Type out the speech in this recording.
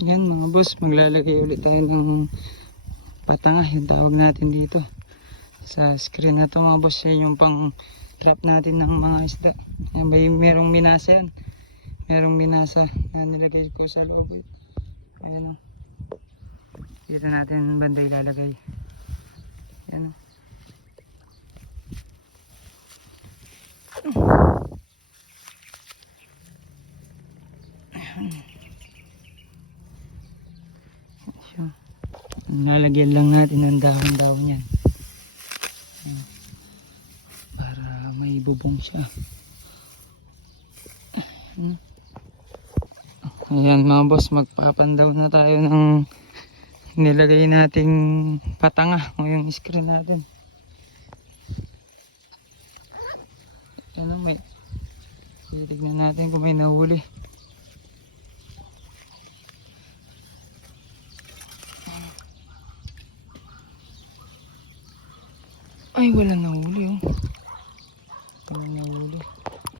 Yan mga boss, maglalagay ulit tayo ng patanga, yung tawag natin dito sa screen na to mga boss. Yan yung pang trap natin ng mga isda. Yan, merong minasa yan, merong minasa na nilagay ko sa loob. Ayan o, dito natin banda ilalagay. Yan o. Nalagyan lang natin ng dahon-dahon yan para may bubong siya. Ayan mga boss, magpapandaw na tayo ng nilagay nating patanga o yung screen natin. Ano, may titignan natin kung may nahuli. Ay, wala nahuli oh.